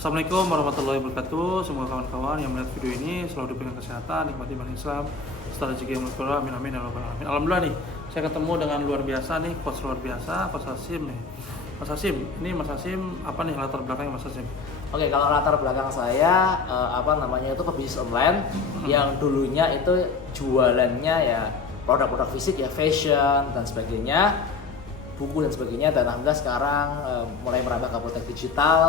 Assalamualaikum warahmatullahi wabarakatuh. Semoga kawan-kawan yang melihat video ini selalu diberikan kesehatan, nikmati iman Islam, serta rezeki yang berkurang. Amin amin ya rabbal alamin. Alhamdulillah nih, saya ketemu dengan luar biasa nih, coach luar biasa, Coach Hasyim nih. Mas Hasyim, ini Mas Hasyim apa nih latar belakangnya Mas Hasyim? Oke, kalau latar belakang saya itu pebisnis online yang dulunya itu jualannya ya produk-produk fisik ya, fashion dan sebagainya, buku dan sebagainya, dan alhamdulillah sekarang mulai merambah ke produk digital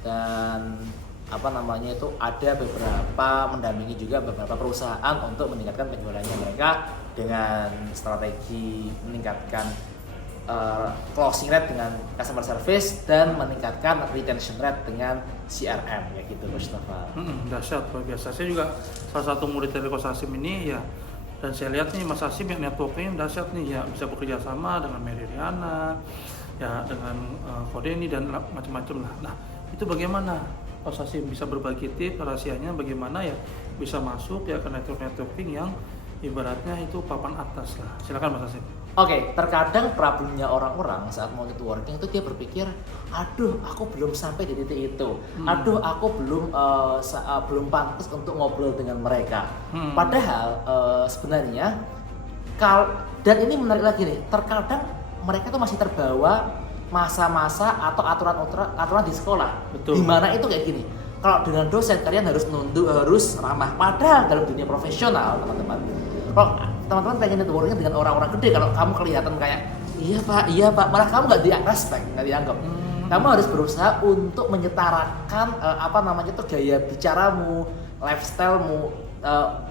dan ada beberapa mendampingi juga beberapa perusahaan untuk meningkatkan penjualannya mereka dengan strategi meningkatkan closing rate dengan customer service dan meningkatkan retention rate dengan CRM ya gitu Mustafa. Dahsyat, luar biasa. Saya juga salah satu murid dari Coach Hasyim ini ya, dan saya lihat nih Mas Hasyim yang networking dahsyat nih ya, bisa bekerja sama dengan Mary Riana ya, dengan Kodeni dan macam-macam lah. Nah, itu bagaimana Coach Hasyim bisa berbagi tips rahasianya bagaimana ya bisa masuk ya ke networking yang ibaratnya itu papan atas lah. Silakan Mas Hasyim. Oke, terkadang problemnya orang-orang saat mau networking itu dia berpikir, aduh aku belum sampai di titik itu, aduh aku belum pantas untuk ngobrol dengan mereka. Padahal sebenarnya dan ini menarik lagi nih, terkadang mereka tuh masih terbawa masa-masa atau aturan di sekolah. Betul. Dimana itu kayak gini, kalau dengan dosen kalian harus nunduk, harus ramah. Padahal dalam dunia profesional teman-teman, kalau teman-teman pengen networking dengan orang-orang gede, kalau kamu kelihatan kayak iya pak, malah kamu nggak dianggap. Kamu harus berusaha untuk menyetarakan gaya bicaramu, lifestylemu.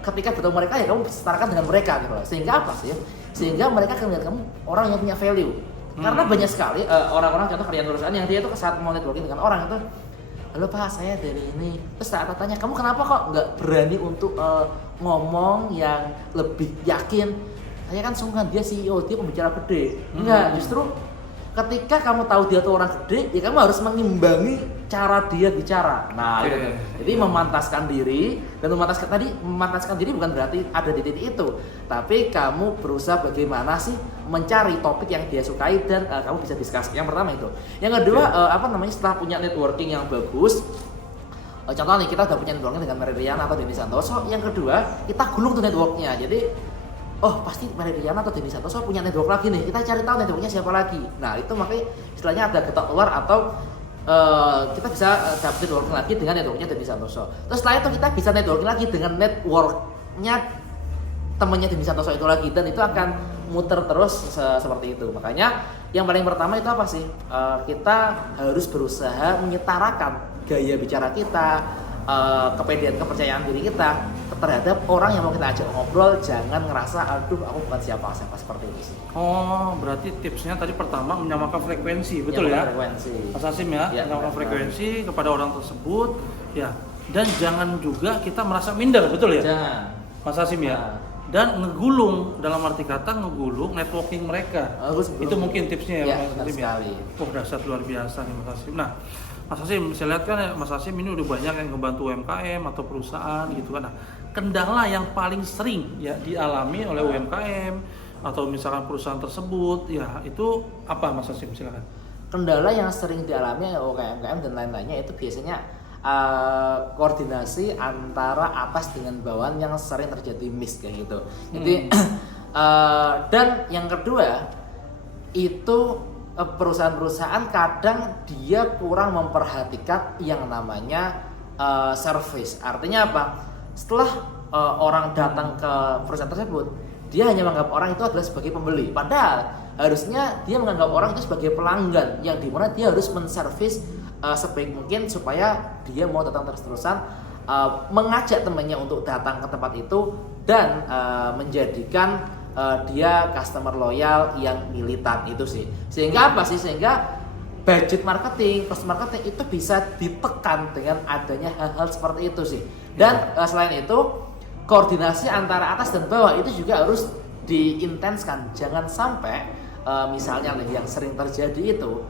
Ketika bertemu mereka ya kamu setarakan dengan mereka gitu loh. Sehingga apa sih? Sehingga mereka akan melihat kamu orang yang punya value. Karena banyak sekali orang-orang, contoh kalian lulusan yang dia tuh saat mau networking dengan orang itu, halo pak, saya dari ini. Terus saat tanya, kamu kenapa kok nggak berani untuk ngomong yang lebih yakin? Saya kan sungkan, dia CEO, dia pembicara gede. Enggak, justru ketika kamu tahu dia tuh orang gede, ya kamu harus mengimbangi cara dia bicara. Nah, gitu. Jadi memantaskan diri, dan memantaskan diri bukan berarti ada di titik itu, tapi kamu berusaha bagaimana sih mencari topik yang dia sukai dan kamu bisa discuss. Yang pertama itu. Yang kedua, setelah punya networking yang bagus, contoh nih kita udah punya networking dengan Meridiana atau Denny Santoso. Yang kedua, kita gulung tuh networknya. Jadi pasti Meridiana atau Denny Santoso punya network lagi nih, kita cari tahu networknya siapa lagi. Nah itu makanya istilahnya ada getok keluar atau kita bisa dapat networking lagi dengan networknya Denny Santoso. Terus setelah itu kita bisa networking lagi dengan networknya temannya Denny Santoso itu lagi, dan itu akan muter terus seperti itu. Makanya yang paling pertama itu apa sih? Kita harus berusaha menyetarakan gaya bicara kita, kepedean, kepercayaan diri kita terhadap orang yang mau kita ajak ngobrol. Jangan ngerasa aduh aku bukan siapa-siapa, seperti itu sih. Oh, berarti tipsnya tadi pertama menyamakan frekuensi, betul ya? Frekuensi. Mas Hasyim ya, menyamakan frekuensi kepada orang tersebut ya. Dan jangan juga kita merasa minder, betul ya? Jangan. Mas Hasyim ya. Dan ngegulung, dalam arti kata ngegulung networking mereka. Itu mungkin tipsnya ya, Mas Hasyim ya. Dahsyat, luar biasa nih Mas Hasyim. Nah, Mas Hasyim, saya lihat kan ya, Mas Hasyim ini udah banyak yang ngebantu UMKM atau perusahaan gitu kan. Nah, kendala yang paling sering ya dialami oleh UMKM atau misalkan perusahaan tersebut ya, itu apa Mas Hasyim? Silakan. Kendala yang sering dialami oleh UMKM dan lain-lainnya itu biasanya koordinasi antara atas dengan bawahan yang sering terjadi miss kayak gitu. Jadi dan yang kedua itu perusahaan-perusahaan kadang dia kurang memperhatikan yang namanya service. Artinya apa? Setelah orang datang ke perusahaan tersebut, dia hanya menganggap orang itu adalah sebagai pembeli. Padahal harusnya dia menganggap orang itu sebagai pelanggan, yang dimana dia harus menservis sebaik mungkin supaya dia mau datang terus-terusan, mengajak temannya untuk datang ke tempat itu, dan menjadikan dia customer loyal yang militan itu sih. Sehingga apa sih? Sehingga budget marketing, cost marketing itu bisa ditekan dengan adanya hal-hal seperti itu sih. Dan selain itu, koordinasi antara atas dan bawah itu juga harus diintenskan. Jangan sampai misalnya yang sering terjadi itu,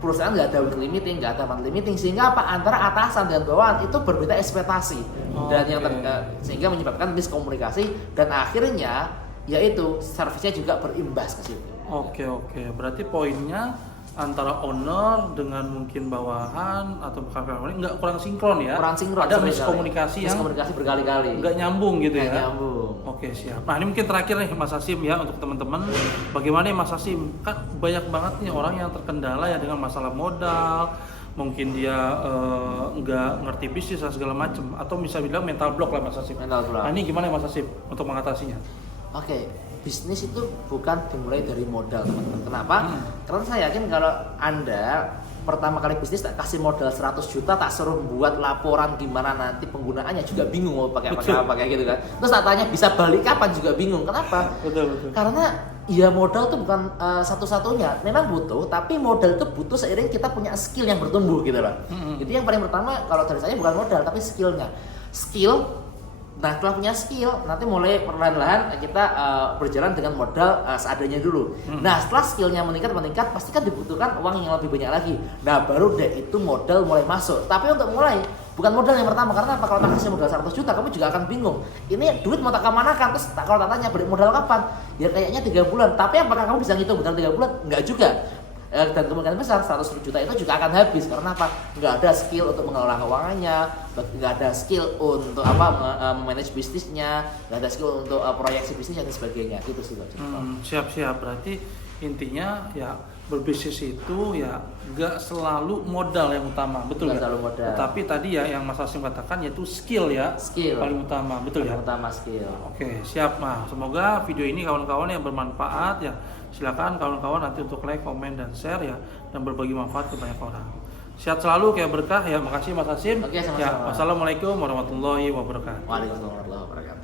perusahaan nggak ada weekly meeting, nggak ada monthly meeting, sehingga apa, antara atasan dan bawahan itu berbeda ekspektasi, dan yang sehingga menyebabkan miskomunikasi, dan akhirnya yaitu servisnya juga berimbas ke situ. Oke, berarti poinnya antara owner dengan mungkin bawahan atau karyawan nggak kurang sinkron ya. Kurang sinkron. Ada miskomunikasi yang miskomunikasi berkali-kali. Nggak nyambung gitu nggak ya. Nyambung. Oke, siap. Nah, ini mungkin terakhir nih Mas Hasyim ya untuk teman-teman. Bagaimana nih Mas Hasyim? Kan banyak banget nih orang yang terkendala ya dengan masalah modal. Mungkin dia nggak ngerti bisnis dan segala macam, atau bisa bilang mental block lah Mas Hasyim. Mental block. Nah, ini gimana Mas Hasyim untuk mengatasinya? Oke, bisnis itu bukan dimulai dari modal teman-teman. Kenapa? Karena saya yakin kalau Anda pertama kali bisnis tak kasih modal 100 juta, tak suruh buat laporan gimana nanti penggunaannya juga bingung mau pakai apa kayak gitu kan. Terus tak tanya bisa balik kapan juga bingung. Kenapa? Betul. Karena ya modal itu bukan satu-satunya. Memang butuh, tapi modal itu butuh seiring kita punya skill yang bertumbuh gitu loh. Itu yang paling pertama kalau dari saya bukan modal tapi skillnya. Nah, setelah punya skill, nanti mulai perlahan-lahan kita berjalan dengan modal seadanya dulu. Nah, setelah skillnya meningkat, pasti kan dibutuhkan uang yang lebih banyak lagi. Nah, baru deh itu modal mulai masuk. Tapi untuk mulai, bukan modal yang pertama. Karena apa? Kalau tak kasih modal 100 juta, kamu juga akan bingung. Ini duit mau tak kemanakan? Terus kalau tak tanya balik modal kapan? Ya kayaknya 3 bulan. Tapi apakah kamu bisa ngitung modal 3 bulan? Enggak juga. Dan kemungkinan besar 100 juta itu juga akan habis. Karena apa? Nggak ada skill untuk mengelola keuangannya, nggak ada skill untuk manage bisnisnya, nggak ada skill untuk proyeksi bisnisnya dan sebagainya. Gitu sih. Siap. Berarti intinya ya berbisnis itu ya nggak selalu modal yang utama, betul nggak? Selalu modal. Tapi tadi ya yang Mas Hasyim katakan yaitu skill ya. Skill paling utama, betul paling ya? Utama skill. Oke, siap. Nah, semoga video ini kawan-kawan yang bermanfaat ya. Silakan kawan-kawan nanti untuk like, komen, dan share ya, dan berbagi manfaat ke banyak orang. Sehat selalu kayak berkah ya. Makasih Mas Hasyim. Oke, sama-sama. Ya, wassalamualaikum warahmatullahi wabarakatuh. Waalaikumsalam warahmatullahi wabarakatuh.